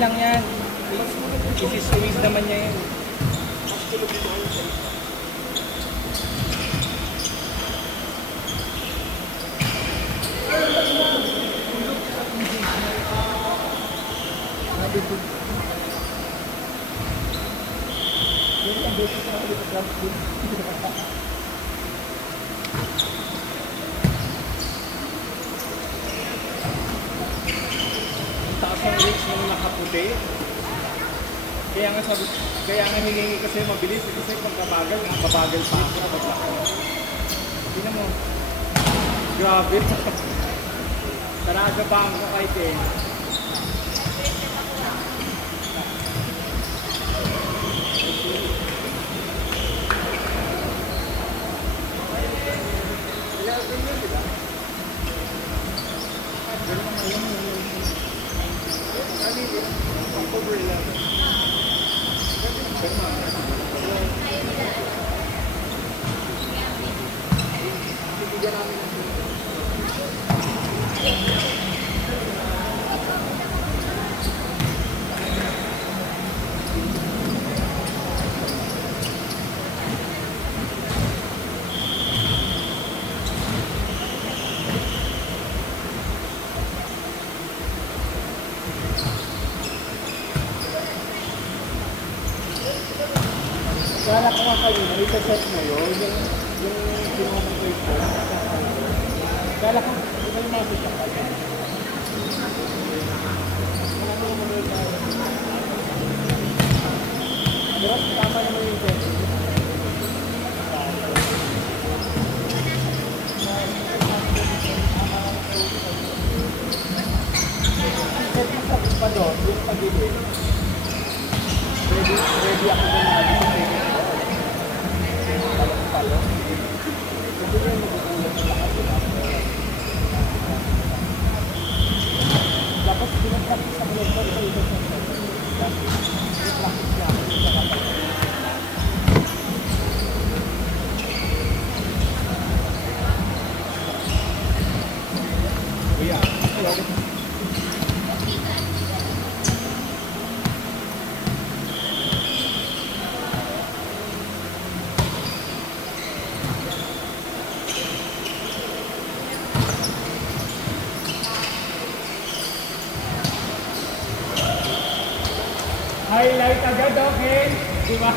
lang yan. Isi-squeeze naman niya yan. Taas ang reach ng nakaputi. Kaya nga hiningi kasi mabilis kasi pagkabagal, mabagal pa ako kapag ako. Tingnan mo. Grabe. Sarado pa ang kay Ken. October 11. Kala ko nga kayo, isa-set mo yun, yung pinaka-plate ko. Kala ko, hindi ko yung message ako. Pero tama naman yung set. Set mo sa pa doon, yung pag-ibig. Ready ako na nag-isip. Dapat pinag-practice sa mga ito sa ito sa practice niya highlight agad, okay? Diba?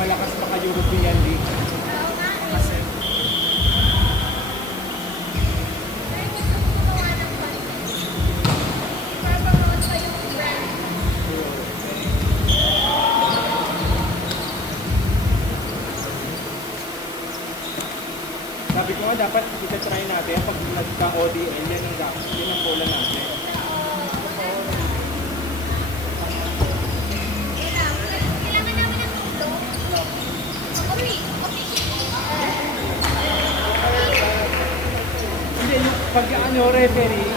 malakas maka-European League. Kasi, sabi ko nga dapat ita-try natin pag nagka-ODL, yan ang bola natin. Hindi, yung pag ano, referee,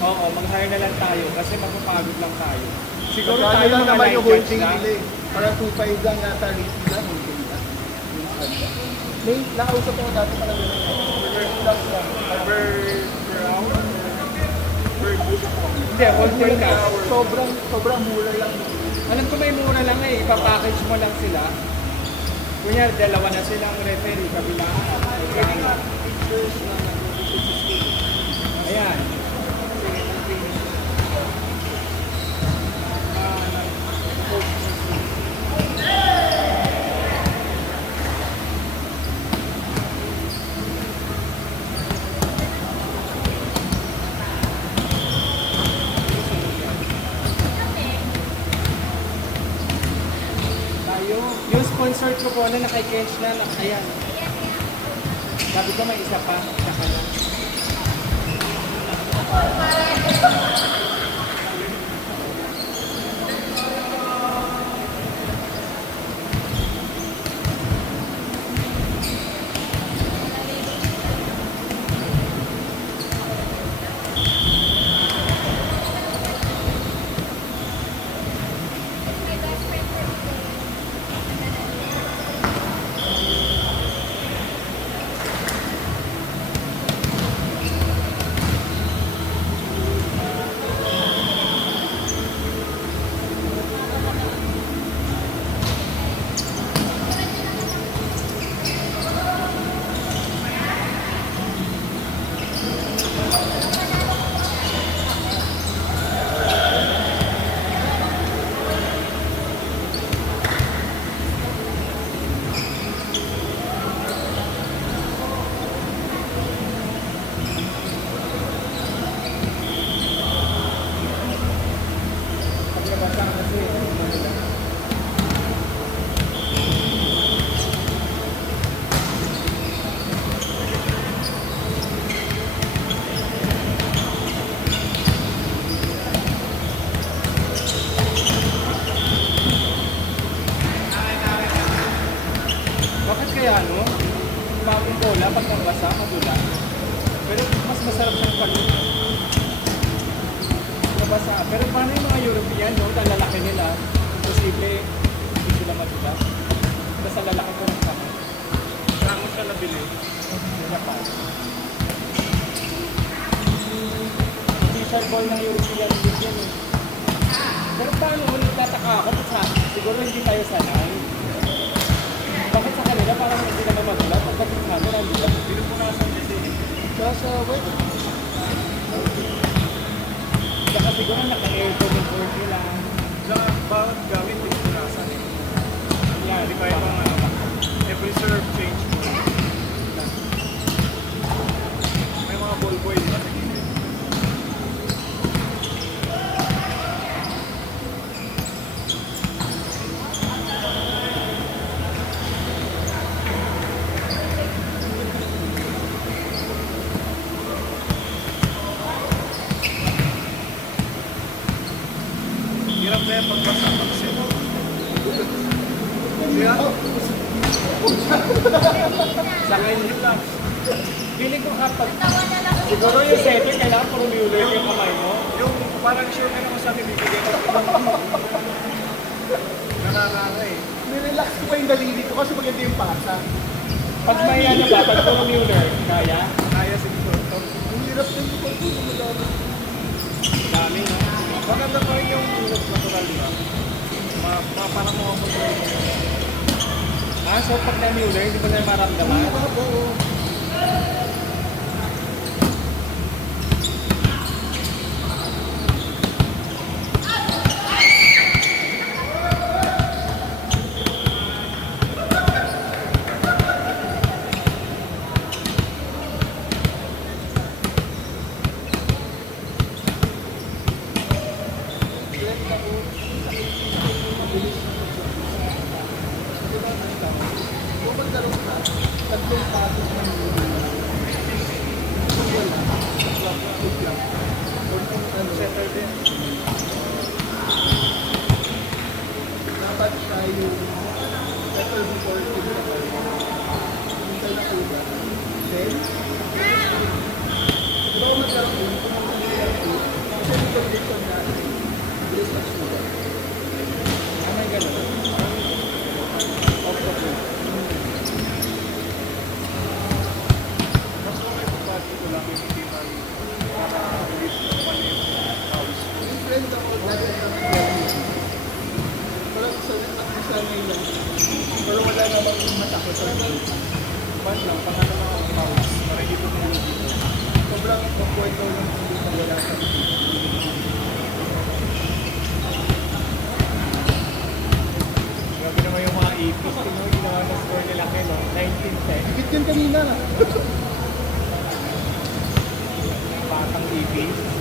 oo, mag-hire na lang tayo kasi mapapagod lang tayo. Siguro Magkano tayo lang mga naman yung light whole judge thing lang. nila eh. Para 2.5 lang yata rating lang. Whole lang. May nakausap ko dati pala nila. Per hour? Per book? Hindi, wholesale lang. Sobrang mura lang. Alam ko may mura lang eh, ipapackage mo lang sila. Kunyari, dalawa na silang referee, kabilaan. Ayan. Yung sponsor ko po na nakay-cash na, ayan. Sabi ko may isa pa, saka na. Bakit kaya ano? Mabong bola pag nabasa, madula. Pero mas masarap ng pag nabasa. Pero paano yung mga European, no? Ang lalaki nila, posible hindi sila madula. Basta ang lalaki ko ng kama. Saan mo siya nabili? Sa Japan. Official ball ng European League yan eh. Pero paano mo nagtataka ako? Siguro hindi tayo sanay. Bakit sa kanila parang hindi naman madula? Pagdating sa amin, hindi ba? Pinupunasan kasi. Nasa wait. Saka siguro naka-aircon yung board nila. Saka bawat gamit pinupunasan eh. Yan, Hindi pa yung mga every serve change mo. May mga ball boy di ba sa gilid? Hirap na yan pagbasa-baksin. Kaya, Saka yung lang. Feeling ko kapag siguro yung setter, kailangan puro Mueller yung kamay mo. yung parang sure ka naman sa akin, bibigyan ko. Nakakala eh. Nirelax ko pa yung daliri ko kasi maganda yung pasa. Pag may ano ba, pag puro Mueller, kaya? Kaya siguro. Ang hirap din yung pagkukumulado. Dami, no? Maganda pa rin yung natural, di ba? Parang mga control. Ah, so pag na Mueller, hindi mo na maramdaman? Oo. magkaroon ka, tatlong pasok ng meeting. Kung wala, wait lang. Or kung ano, Settle din. dapat tayo settle before it is hintay na ulat. Then, ito ako magkaroon kung magkaroon kasi yung condition natin is as ulat. Ah, may ganun. Mas okay kung bati ko lang yung hindi man para release ng mali yung house. Yung friend ako dati ng Grammy. Parang sanay lang. Pero wala namang matakot sa dito. Ban lang, pangalan lang ang house. Para hindi ko nila dito. Sobrang mabuhay ko lang hindi na wala sa dito. Grabe naman yung mga ipis. Tingnan mo ginawa ng score nila Keno. 1910. Higit yun kanina. Batang ipis.